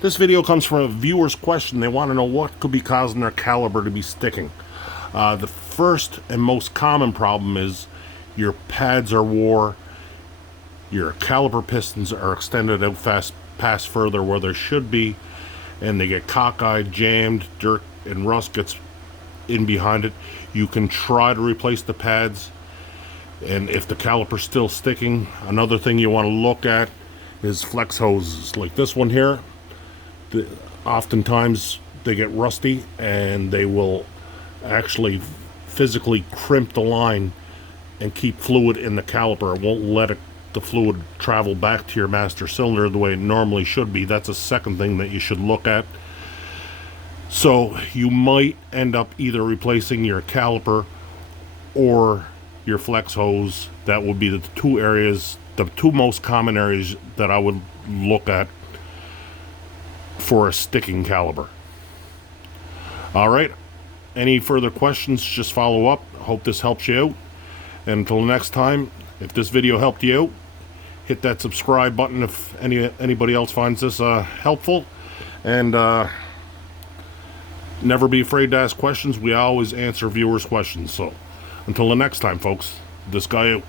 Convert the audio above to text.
This video comes from a viewer's question. They want to know what could be causing their caliper to be sticking. The first and most common problem is your pads are wore, your caliper pistons are extended out past further where there should be, and they get cockeyed, jammed, dirt and rust gets in behind it. You can try to replace the pads, and if the caliper's still sticking, another thing you want to look at is flex hoses like this one here. Oftentimes they get rusty and they will actually physically crimp the line and keep fluid in the caliper. It won't let the fluid travel back to your master cylinder the way it normally should be. That's a second thing that you should look at. So you might end up either replacing your caliper or your flex hose. That would be the two most common areas that I would look at for a sticking caliper. Alright, any further questions, just follow up. Hope this helps you out. And until next time, if this video helped you out, hit that subscribe button if anybody else finds this helpful. And never be afraid to ask questions. We always answer viewers' questions. So until the next time, folks, this guy out.